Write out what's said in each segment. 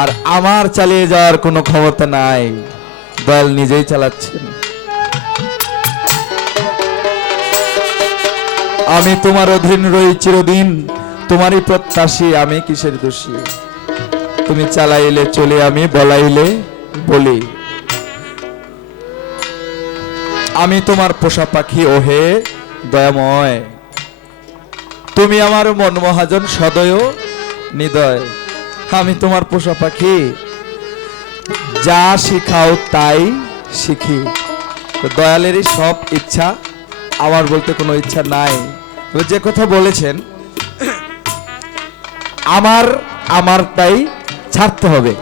আর আমার চালিয়ে যাওয়ার কোনো ক্ষমতা নাই, দয়াল নিজেই চালাচ্ছেন। আমি তোমার অধীন রই চিরদিন, তোমারই প্রত্যাশী, আমি কিসের দোষী। তুমি চালাইলে চলে, আমি বলাইলে বলি। আমি তোমার পোষা পাখি ওহে দয়াময়, তুমি আমার মন মহাজন সদয় নিদয়। আমি তোমার পোষা পাখি, যা শিখাও তাই শিখি। তো দয়ালেরই সব ইচ্ছা, আমার বলতে কোনো ইচ্ছা নাই। তবে যে কথা বলেছেন, আমারটাই ছাড়তে হবে,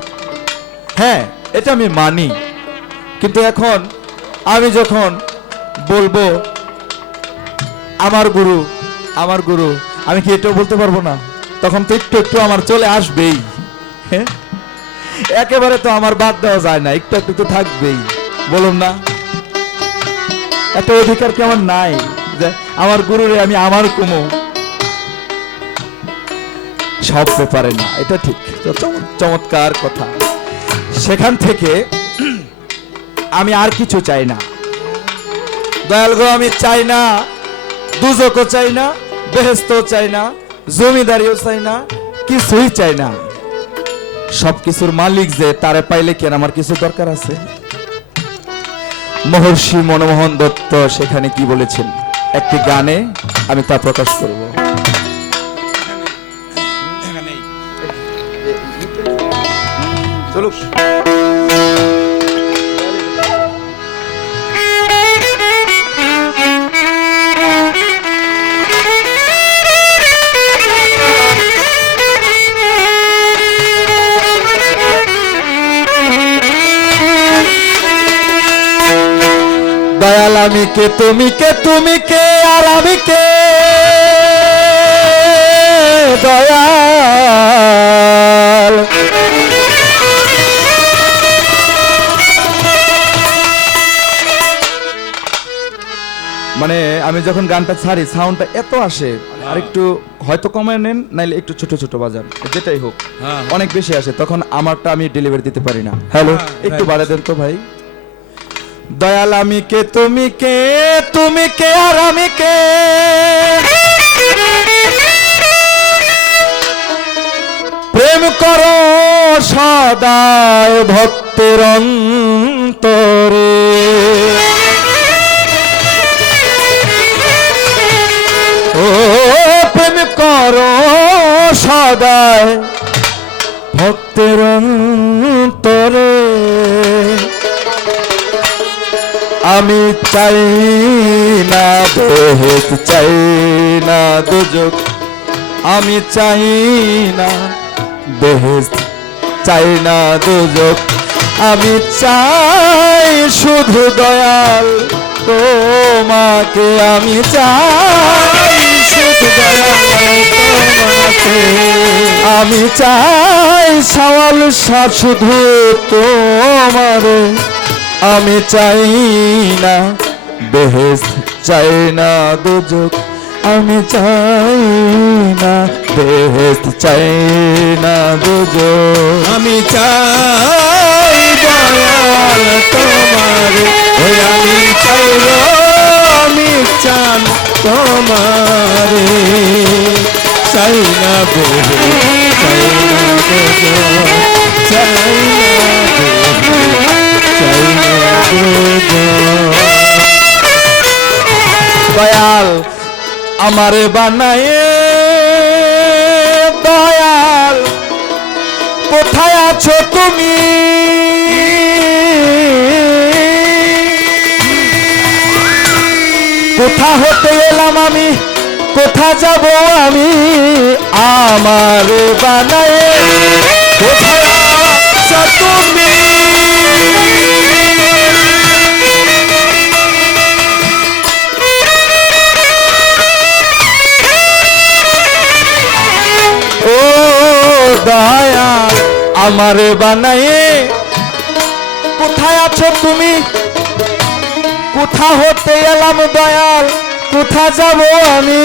হ্যাঁ এটা আমি মানি। কিন্তু এখন আমি যখন বলবো আমার গুরু, আমার গুরু, আমি কি এটাও বলতে পারবো না? তখন তো একটু একটু আমার চলে আসবেই। হ্যাঁ, একেবারে তো আমার বাদ দেওয়া যায় না, একটু একটু তো থাকবেই, বলুন না? একটা অধিকার কি আমার নাই যে আমার গুরুরে আমি আমার কুমো? সব ব্যাপারে না, এটা ঠিক। তো চমৎকার কথা। সেখান থেকে আমি আর কিছু চাই না দয়াল গো। আমি চাই না দুজকও চাই না, বেহেশতও চাই না, জমিদারিও চাই না, কিছুই চাই না। সবকিছুর মালিক যে, তারে পাইলে কেন আমার কিছু দরকার আছে? মহর্ষি মনমোহন দত্ত সেখানে কি বলেছেন, একটি গানে আমি তা প্রকাশ করব। চলুক। দয়াল আমি কে, তুমি কে, তুমি কে আর আমি কে দয়াল? মানে আমি যখন গানটা ছাড়ি সাউন্ডটা এত আসে, আর একটু হয়তো কমায় নেন, নাইলে একটু ছোট ছোট বাজান, যেটাই হোক, অনেক বেশি আসে, তখন আমারটা আমি ডেলিভারি দিতে পারি না। হ্যালো, একটু বাড়ায় দেন তো ভাই। দয়াল আমি কে, তুমি কে, তুমি কে আর আমি কে প্রেম করো সদায় ভক্তের অন্তরে। ও প্রেম করো সদায় ভক্তের অন্তরে। আমি চাই না বেহেশত, চাই না দোজখ, আমি চাই না বেহেশত, চাই না দোজখ, আমি চাই শুধু দয়াল তোমাকে। আমি চাই শুধু দয়াল তোমাকে। আমি চাই সওয়াল শুধু তোমারে। আমি চাই না বেহেশত, চাই না দোজখ, আমি চাই না বেহেশত, চাই না দোজখ। আমি চাই দয়াল তোমারে, ওই আমি চাই গো, আমি চান তোমারে। চাই না বেহেশত, চাই না দোজখ, চাই না দয়াল আমারে বানায়, দয়াল কোথায় আছো তুমি? কোথা হতে এলাম আমি, কোথা যাব আমি? আমারে বানায় কোথায় আছো তুমি? দয়াল আমারে বানায়ে কোথায় আছো তুমি? কোথা হতে এলাম দয়াল, কোথা যাব আমি?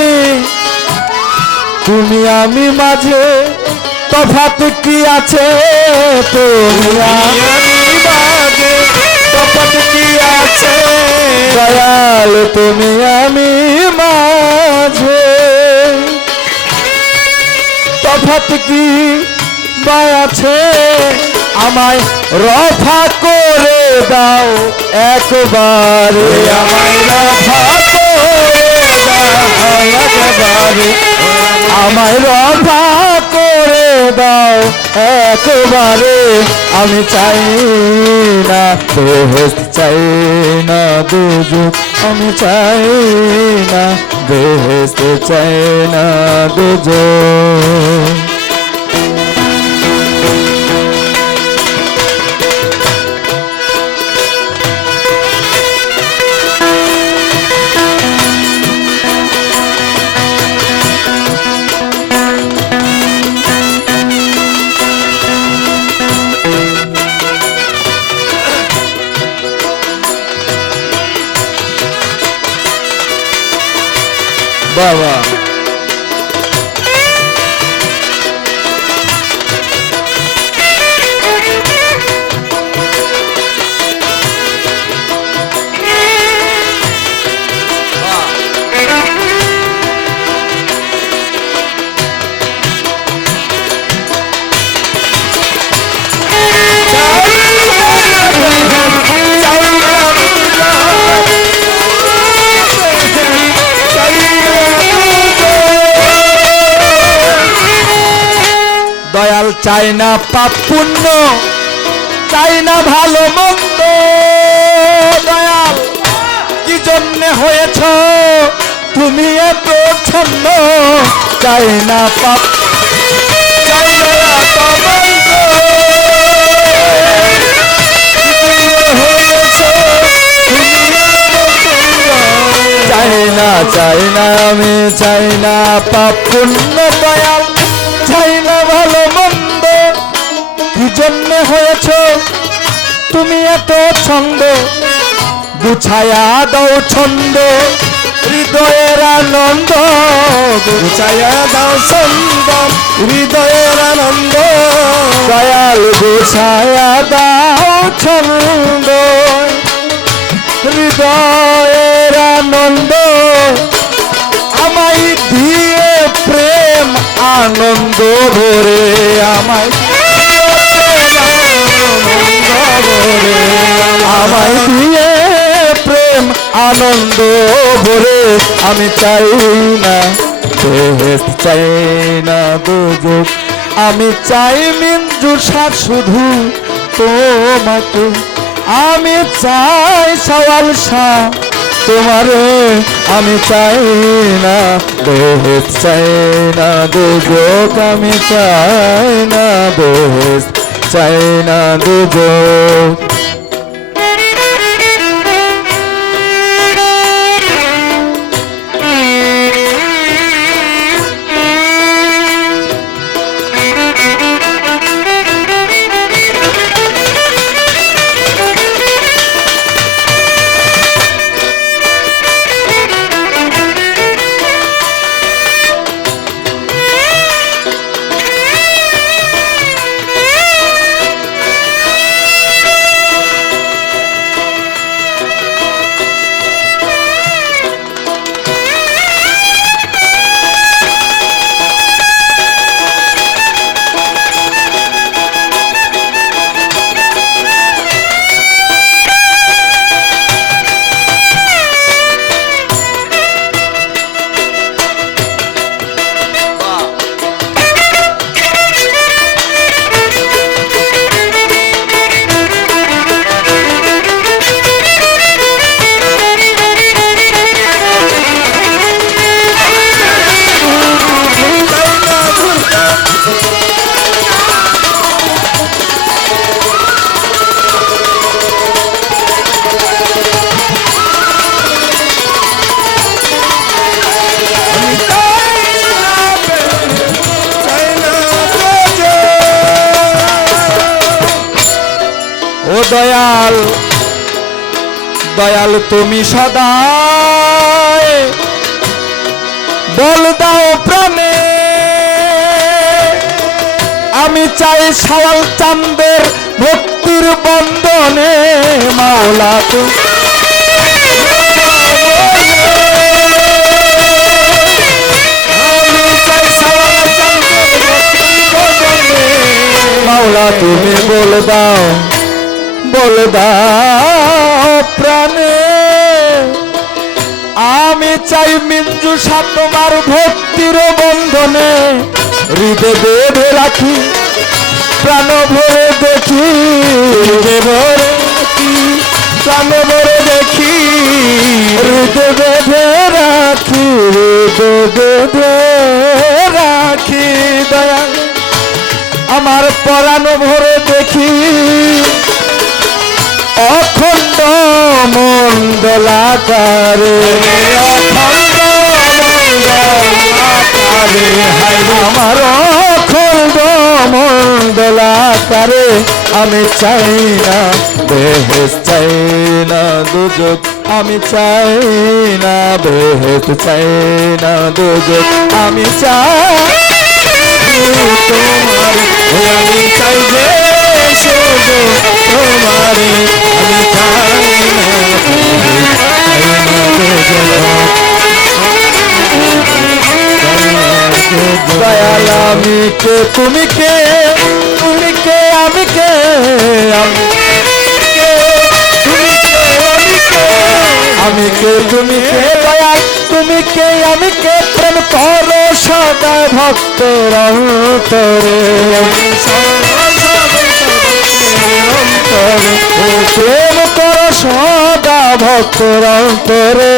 তুমি আমি মাঝে তফাৎ কি আছে তুমি আমি মাঝে তফাৎ কি আছে দয়াল তুমি আমি মাঝে তফাৎ কি বা আছে আমায় রফা করে দাও একবারে আমায় রফা করে দাও একবারে আমায় রফা করে দাও একবারে আমি চাই না বেহেশত চাই না দুজক আমি চাই না বেহেশত চাই না দুজক বাবা দয়াল চাই না পাপ পুণ্য চাই না ভালো মন্দ দয়াল কি জন্য হয়েছ তুমি এত ছন্দ চাই না পাপ চাই না এত মন্দ চাই না আমি চাই না পাপ পুণ্য দয়াল চাই না ভালো মন্দ কি জন্য হয়েছ তুমি এত ছন্দ গুছায়া দাও ছন্দ হৃদয়ের আনন্দ গুছায়া দাও ছন্দ হৃদয়ের আনন্দ দয়াল গুছায়া দাও ছন্দ হৃদয়ের আনন্দ আমায় দিয়ে প্রেম আনন্দ ভরে আমায় আমায় দিয়ে প্রেম আনন্দ ভরে আমি চাই না বেহেশত চাই না দুজক আমি চাই মিঞ্জুষা শুধু তোমাকে আমি চাই সওয়াল শাহ তোমারে আমি চাই না বেহেশত চাই না দুজক আমি চাই না বেহেশত চাই না দুজক দয়াল দয়াল তুমি সদাই বল দাও প্রাণে আমি চাই সওয়াল চাঁদের মাওলা তুমি মাওলা তুমি বলে দাও প্রাণে আমি চাই মিঞ্জু সাত তোমার ভক্তির বন্ধনে হৃদয় বেঁধে রাখি প্রাণ ভরে দেখি হৃদয় ভরে রাখি প্রাণ ভরে দেখি হৃদয় বেঁধে রাখি হৃদয় বেঁধে রাখি দয়াল আমার পরাণ ভরে দেখি অখণ্ড মণ্ডলাকারে অখণ্ড মণ্ডলাকারে আমার অখণ্ড মণ্ডলাকারে আমি চাই না বেহেশ চাই না দুজক আমি চাই না বেহেশ চাই না দুজক আমি চাই তোমার আমি চাই যে শুধু তোমারে আমি চাই না দয়াল আমি কে তুমি কে তুমি কে আমি কে আমি কে তুমি কে দয়াল তুমি কে আমি কে প্রেম করো সদা ভক্তের অন্তরে প্রেম করো সদা ভক্তের অন্তরে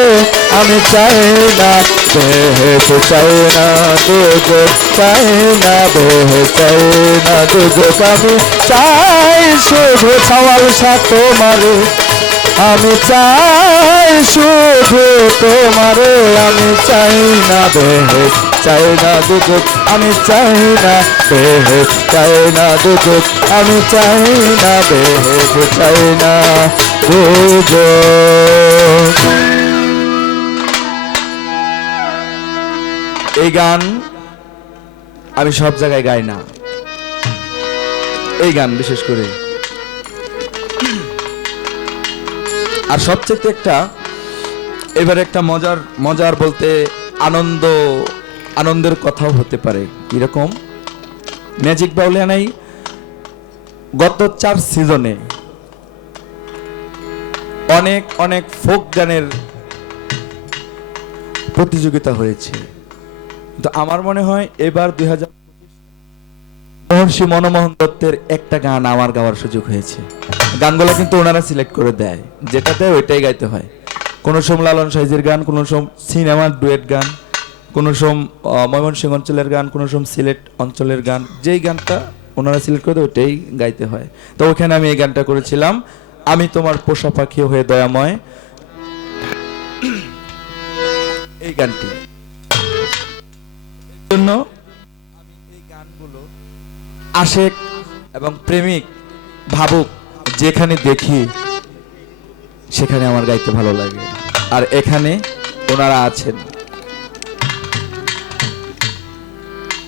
আমি চাই না বেহেশ চাই না দুজক চাই না বেহেশ চাই না দুজক আমি চাই শুধু সওয়াল সা তোমারে আমি চাই শুধু তোমারে আমি চাই না বেহেশ চাই না দুজক আমি চাই না বেহেশ চাই না দুজক আমি চাই না বেহেশ চাই না দুজক। এই গান আমি সব জায়গায় গাই না, এই গান বিশেষ করে। আর সবচেয়ে একটা এবার একটা মজার বলতে আনন্দের কথাও হতে পারে। এরকম ম্যাজিক বাউলিয়ানাই গত 4 সিজনে অনেক ফোক গানের প্রতিযোগিতা হয়েছে, তো আমার মনে হয় এবার 2025 মহর্ষি মনমোহন দত্তের একটা গান আমার গাওয়ার সুযোগ হয়েছে। গানগুলো কিন্তু ওনারা সিলেক্ট করে দেয়, যেটা দেয় ওইটাই গাইতে হয়। কোনো সময় লালন সাইজের গান, কোনো সময় সিনেমার ডুয়েট গান, কোনো সময় ময়মনসিংহ অঞ্চলের গান, কোনো সময় সিলেট অঞ্চলের গান। যেই গানটা ওনারা সিলেক্ট করে দেয় ওইটাই গাইতে হয়। তো ওখানে আমি এই গানটা করেছিলাম, আমি তোমার পোষা পাখি হয়ে দয়াময়। এই গানটি জন্য আমি এই গানগুলো আশেক এবং প্রেমিক ভাবুক যেখানে দেখি সেখানে আমার গাইতে ভালো লাগে। আর এখানে ওনারা আছেন,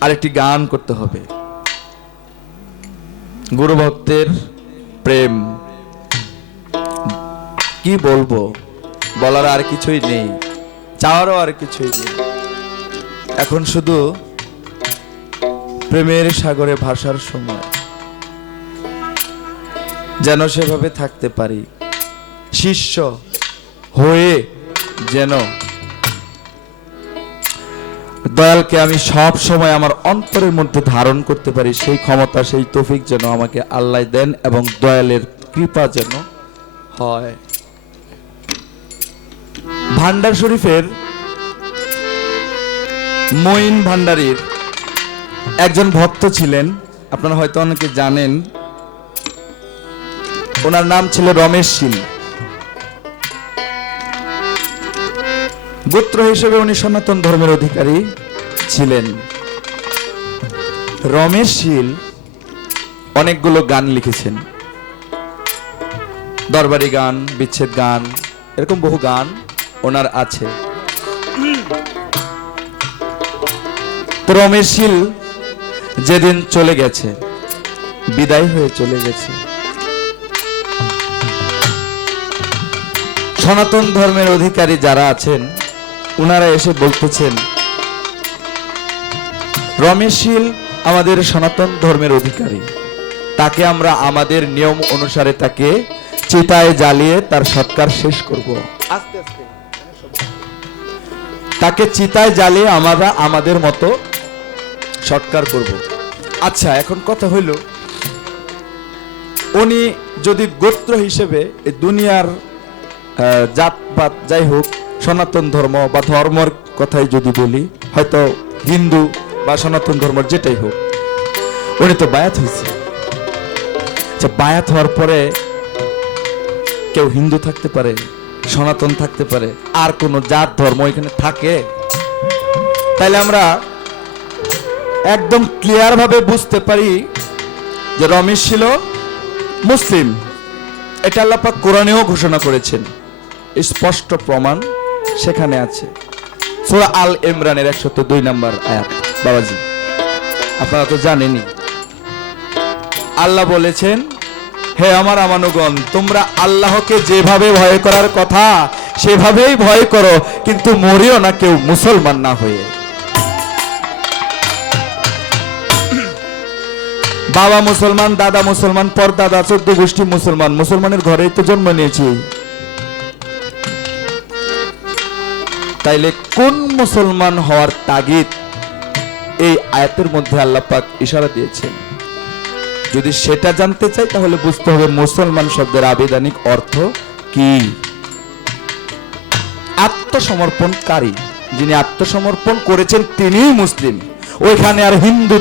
আরেকটি গান করতে হবে। গুরু ভক্তের প্রেম কি বলবো, বলার আর কিছুই নেই, চাওয়ারও আর কিছুই নেই। এখন শুধু প্রেমের সাগরে ভাসার সময়, যেন সেভাবে থাকতে পারি শিষ্য হয়ে, যেন দয়ালকে আমি সব সময় আমার অন্তরের মধ্যে ধারণ করতে পারি। সেই ক্ষমতা, সেই তৌফিক যেন আমাকে আল্লাহ দেন এবং দয়ালের কৃপা যেন হয়। ভান্ডার শরীফের মঈন ভান্ডারীর একজন ভক্ত ছিলেন, আপনারা হয়তো অনেকে জানেন। ওনার নাম ছিল রমেশ শীল। গোত্র হিসেবে উনি সনাতন ধর্মের অধিকারী ছিলেন। রমেশ শীল অনেকগুলো গান লিখেছেন, দরবারি গান, বিচ্ছেদ গান, এরকম বহু গান ওনার আছে। তো রমেশ শীল যেদিন চলে গেছে, বিদায় হয়ে চলে গেছে, সনাতন ধর্মের অধিকারী যারা আছেন ওনারা এসে বলতেছেন রমেশশীল আমাদের সনাতন ধর্মের অধিকারী, তাকে আমরা আমাদের নিয়ম অনুসারে তাকে চিতায় জ্বালিয়ে তার সৎকার শেষ করব। আস্তে আস্তে তাকে চিতায় জ্বালিয়ে আমরা আমাদের মতো সৎকার করব। আচ্ছা, এখন কথা হইল উনি যদি গোত্র হিসেবে এই দুনিয়ার জাতপাত যাই হোক, সনাতন ধর্ম বা ধর্মের কথাই যদি বলি, হয়তো হিন্দু বা সনাতন ধর্ম যেটাই হোক, উনি তো বায়াত হয়েছে। আচ্ছা, বায়াত হওয়ার পরে কেউ হিন্দু থাকতে পারে, সনাতন থাকতে পারে, আর কোনো জাত ধর্ম এখানে থাকে? তাইলে আমরা একদম ক্লিয়ার ভাবে বুঝতে পারি যে রমেশ ছিল মুসলিম। এটা আল্লাহ পাক কোরআনেও ঘোষণা করেছেন, স্পষ্ট প্রমাণ সেখানে আছে। সূরা আল ইমরানের 102 নম্বর আয়াত। বাবাজি, আপনারা তো জানেনই, আল্লাহ বলেছেন, হে আমার আমানুগণ, তোমরা আল্লাহকে যেভাবে ভয় করার কথা সেভাবেই ভয় করো, কিন্তু মরিও না কেউ মুসলমান না হয়ে। বাবা মুসলমান, দাদা মুসলমান, পরদাদা 14 গোষ্ঠী মুসলমান, মুসলমানের ঘরেই তো জন্ম নিয়েছি। তাইলে কোন মুসলমান হওয়ার তাগিদ এই আয়াতের মধ্যে আল্লাহ পাক ইশারা দিয়েছেন? যদি সেটা জানতে চাই তাহলে বুঝতে হবে মুসলমান শব্দের আবিধানিক অর্থ কি। আত্মসমর্পণকারী, যিনি আত্মসমর্পণ করেছেন তিনিই মুসলিম। ওইখানে আর হিন্দু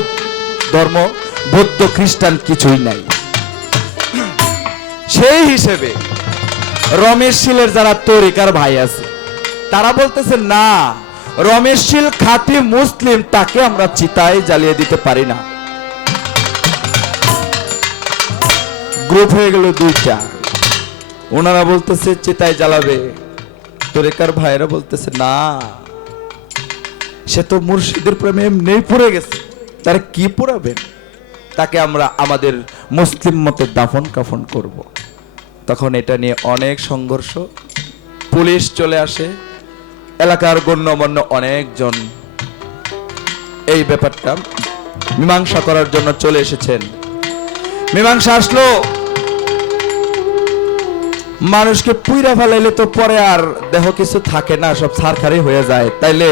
ধর্ম, বৌদ্ধ, খ্রিস্টান কিছুই নাই। সেই হিসেবে রমেশশীলের যারা তরিকার ভাই আছে তারা বলতেছে না, রমেশশীল খাঁটি মুসলিম, তাকে আমরা চিতায় জ্বালিয়ে দিতে পারি না। গ্রুপ হয়ে গেল দুইটা, ওনারা বলতেছে চিতায় জ্বালাবে, তরিকার ভাইরা বলতেছে না, সে তো মুর্শিদের প্রেমে এমনি পড়ে গেছে, তারা কি পড়াবেন, তাকে আমরা আমাদের মুসলিম মতে দাফন কাফন করব। তখন এটা নিয়ে অনেক সংঘর্ষ, পুলিশ চলে আসে, এলাকার গণ্যমান্য অনেকজন এই ব্যাপারটা মীমাংসা করার জন্য চলে এসেছেন। মীমাংসা আসলো, মানুষকে পুইরা ফেলাইলে তো পরে আর দেহ কিছু থাকে না, সব ছারখারি হয়ে যায়। তাইলে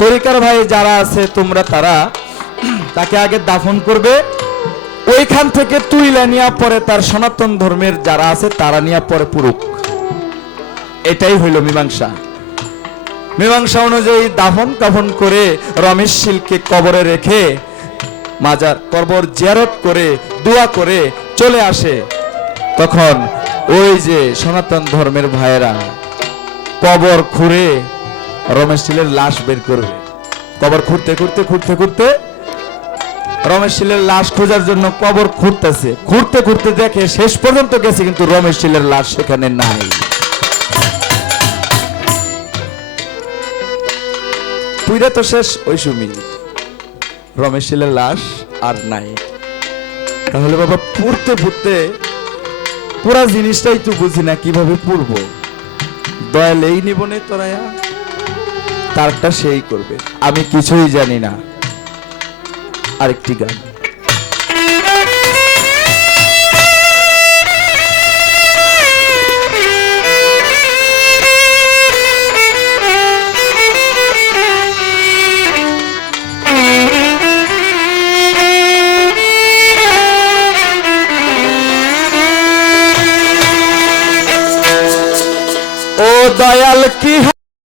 তরিকার ভাই যারা আছে তোমরা, তারা তাকে আগে দাফন করবে, ওইখান থেকে তুইলা নিয়ে পরে তার সনাতন ধর্মের যারা আছে তারা নিয়ে পরে পুরুক। এটাই হইল মীমাংসা। মীমাংসা অনুযায়ী দাফন কাফন করে রমেশশীলকে কবরে রেখে মাজার কবর জিয়ারত করে দোয়া করে চলে আসে। তখন ওই যে সনাতন ধর্মের ভাইয়েরা কবর খুঁড়ে রমেশশীলের লাশ বের করবে। কবর খুঁড়তে খুঁড়তে খুঁড়তে খুঁড়তে রমেশশীলের লাশ খোঁজার জন্য কবর খুঁড়তেছে, খুঁড়তে খুঁড়তে দেখে শেষ পর্যন্ত গেছে, কিন্তু রমেশশীলের লাশ সেখানে নাই। পুইরা তো শেষ ওই সময়, রমেশশীলের লাশ আর নাই। তাহলে বাবা পুড়তে পুড়তে পুরা জিনিসটাই তো বুঝি না, কিভাবে পুড়বো। দয়ালেই নিবনে তোরায়া, তারটা সেই করবে, আমি কিছুই জানি না। আরেকটি গান। ও দয়াল কি